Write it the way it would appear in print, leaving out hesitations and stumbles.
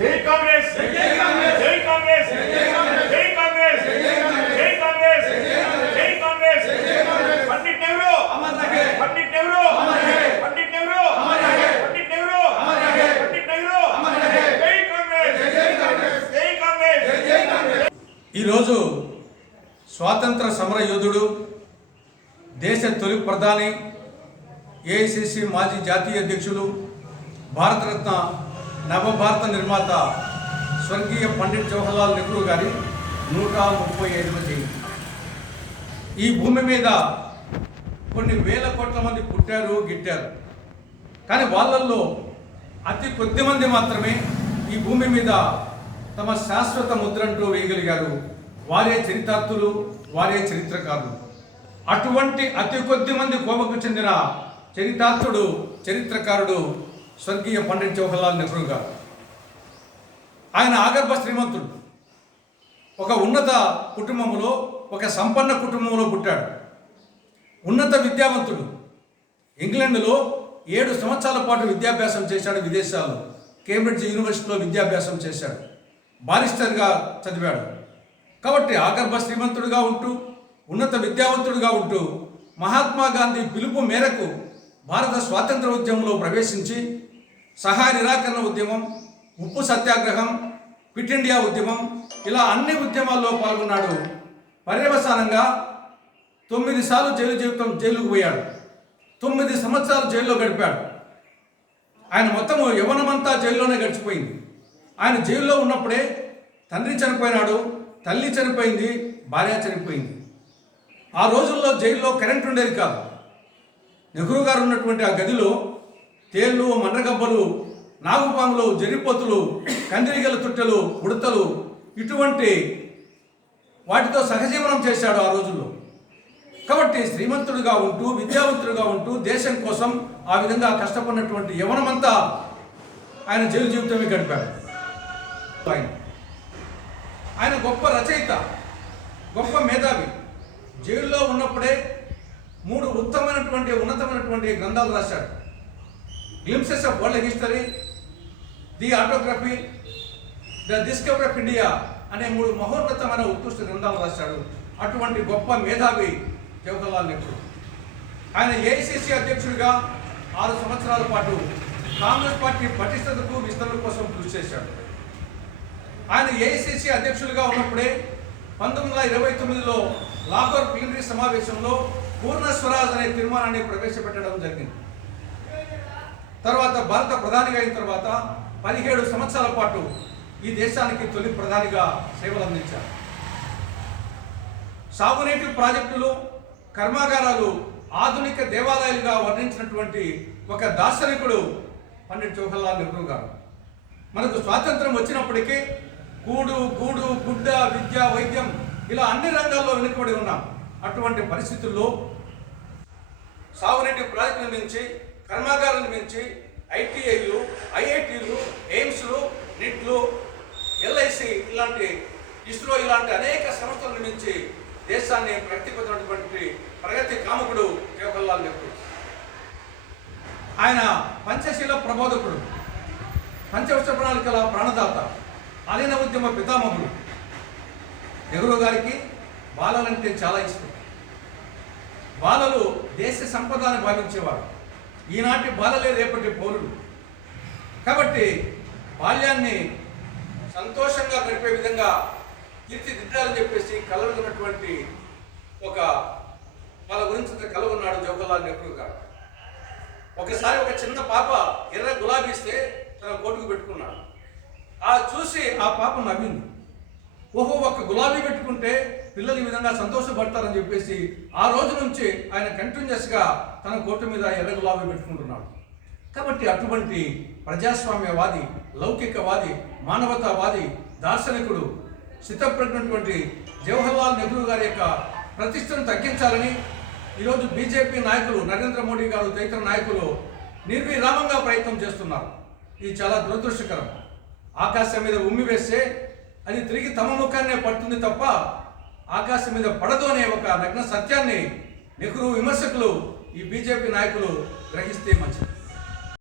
జై కాంగ్రెస్ జై కాంగ్రెస్ జై కాంగ్రెస్ జై కాంగ్రెస్ జై కాంగ్రెస్ జై కాంగ్రెస్ పండిట్ నెహ్రూ అమర్ రహే పండిట్ నెహ్రూ అమర్ రహే పండిట్ నెహ్రూ అమర్ రహే పండిట్ నెహ్రూ అమర్ రహే పండిట్ నెహ్రూ అమర్ రహే జై కాంగ్రెస్ జై కాంగ్రెస్ జై కాంగ్రెస్ జై కాంగ్రెస్. ఈ రోజు స్వాతంత్ర సమర యోధుడు, దేశ తొలి ప్రధాని, ఏఐసిసి మాజీ జాతీయ అధ్యక్షులు, భారతరత్న నవభారత నిర్మాత స్వర్గీయ పండిట్ జవహర్లాల్ నెహ్రూ గారి 135వ జయంతి. ఈ భూమి మీద కొన్ని వేల కోట్ల మంది పుట్టారు, గిట్టారు. కానీ వాళ్ళల్లో అతి కొద్ది మంది మాత్రమే ఈ భూమి మీద తమ శాశ్వత ముద్రంటూ వేయగలిగారు. వారే చరితార్థులు, వారే చరిత్రకారులు. అటువంటి అతి కొద్ది మంది కోవకు చెందిన చరితార్థుడు, చరిత్రకారుడు స్వర్గీయ పండిట్ జవహర్లాల్ నెహ్రూ గారు. ఆయన ఆగర్భ శ్రీమంతుడు. ఒక ఉన్నత కుటుంబంలో, ఒక సంపన్న కుటుంబంలో పుట్టాడు. ఉన్నత విద్యావంతుడు. ఇంగ్లాండ్లో 7 సంవత్సరాల పాటు విద్యాభ్యాసం చేశాడు. విదేశాల్లో కేంబ్రిడ్జ్ యూనివర్సిటీలో విద్యాభ్యాసం చేశాడు. బారిస్టర్గా చదివాడు. కాబట్టి ఆగర్భ శ్రీమంతుడిగా ఉంటూ, ఉన్నత విద్యావంతుడిగా ఉంటూ మహాత్మా గాంధీ పిలుపు మేరకు భారత స్వాతంత్ర ఉద్యమంలో ప్రవేశించి సహాయ నిరాకరణ ఉద్యమం, ఉప్పు సత్యాగ్రహం, క్విట్ ఇండియా ఉద్యమం, ఇలా అన్ని ఉద్యమాల్లో పాల్గొన్నాడు. పర్యవసానంగా 9 సార్లు జైలుకు పోయాడు. 9 సంవత్సరాలు జైల్లో గడిపాడు. ఆయన మొత్తము యవ్వనమంతా జైల్లోనే గడిచిపోయింది. ఆయన జైల్లో ఉన్నప్పుడే తండ్రి చనిపోయినాడు, తల్లి చనిపోయింది, భార్య చనిపోయింది. ఆ రోజుల్లో జైల్లో కరెంట్ ఉండేది కాదు. నెహ్రూ గారు ఉన్నటువంటి ఆ గదిలో తేళ్ళు, మండ్రగబ్బలు, నాగుపాములు, జరిపోతులు, కందిరిగల తుట్టెలు, ఉడతలు, ఇటువంటి వాటితో సహజీవనం చేశాడు ఆ రోజుల్లో. కాబట్టి శ్రీమంతుడిగా ఉంటూ, విద్యావంతుడిగా ఉంటూ దేశం కోసం ఆ విధంగా కష్టపడినటువంటి యవనమంతా ఆయన జైలు జీవితమే గడిపాడు. ఆయన గొప్ప రచయిత, గొప్ప మేధావి. జైల్లో ఉన్నప్పుడే 3 ఉన్నతమైనటువంటి గ్రంథాలు రాశాడు. Glimpses of world history, the autobiography, the discovery of India అనే 3 మహోన్నతమైన ఉత్కృష్ట గ్రంథాలు రాశాడు. అటువంటి గొప్ప మేధావి జవహర్లాల్ నెహ్రూ. ఆయన ఏఐసిసి అధ్యక్షుడిగా 6 సంవత్సరాల పాటు కాంగ్రెస్ పార్టీ పటిష్టతకు, విస్తరణ కోసం కృషి చేశాడు. ఆయన ఏఐసిసి అధ్యక్షుడిగా ఉన్నప్పుడే 1929లో లాహోర్ ప్లీనరీ సమావేశంలో పూర్ణ స్వరాజ్ అనే తీర్మానాన్ని ప్రవేశపెట్టడం జరిగింది. తర్వాత భారత ప్రధానిగా అయిన తర్వాత 17 సంవత్సరాల పాటు ఈ దేశానికి తొలి ప్రధానిగా సేవలు అందించారు. సాగునీటి ప్రాజెక్టులు, కర్మాగారాలు ఆధునిక దేవాలయాలుగా వర్ణించినటువంటి ఒక దార్శనికుడు పండిట్ జవహర్లాల్ నెహ్రూ గారు. మనకు స్వాతంత్రం వచ్చినప్పటికీ కూడు, గూడు, గుడ్డ, విద్య, వైద్యం ఇలా అన్ని రంగాల్లో వెనుకబడి ఉన్నాం. అటువంటి పరిస్థితుల్లో సాగునీటి ప్రాజెక్టుల నుంచి, కర్మాగారాల నుంచి, ఐటీఐలు, ఐఐటీలు, ఎయిమ్స్లు, నిట్లు, ఎల్ఐసి ఇలాంటి, ఇస్రో ఇలాంటి అనేక సంస్థల నుంచి దేశాన్ని ప్రగతిపడినటువంటి ప్రగతి కాముకుడు జవహర్లాల్ నెహ్రూ. ఆయన పంచశీల ప్రబోధకుడు, పంచవర్ష ప్రణాళికల ప్రాణదాత, అలీన ఉద్యమ పితామహుడు. నెహ్రూ గారికి బాలలంటే చాలా ఇష్టం. బాలలు దేశ సంపద అని భావించేవారు. ఈనాటి బాలలే రేపటి పౌరులు. కాబట్టి బాల్యాన్ని సంతోషంగా గడిపే విధంగా తీర్చిదిద్దాలని చెప్పేసి కలలున్నటువంటి వాళ్ళ గురించి కలగొన్నాడు జవహర్లాల్ నెహ్రూ గారు. ఒకసారి ఒక చిన్న పాప ఎర్ర గులాబీ ఇస్తే తన కోటుకు పెట్టుకున్నాడు. ఆ చూసి ఆ పాప నవ్వింది. ఓహో, ఒక గులాబీ పెట్టుకుంటే పిల్లలు ఈ విధంగా సంతోషపడతారని చెప్పేసి ఆ రోజు నుంచి ఆయన కంటిన్యూస్గా తన కోటు మీద ఎర్ర గులాబీ పెట్టుకుంటున్నాడు. కాబట్టి అటువంటి ప్రజాస్వామ్యవాది, లౌకికవాది, మానవతావాది, దార్శనికుడు, స్థితప్రజ్ఞటువంటి జవహర్లాల్ నెహ్రూ గారి యొక్క ప్రతిష్టను తగ్గించాలని ఈరోజు బీజేపీ నాయకులు, నరేంద్ర మోడీ గారు తదితర నాయకులు నిర్విరామంగా ప్రయత్నం చేస్తున్నారు. ఇది చాలా దురదృష్టకరం. ఆకాశం మీద ఉమ్మి వేస్తే అది తిరిగి తమ ముఖాన్నే పడుతుంది తప్ప ఆకాశం మీద పడదు అనే ఒక నగ్న సత్యాన్ని నెహ్రూ విమర్శకులు, ఈ బీజేపీ నాయకులు గ్రహిస్తే మంచిది.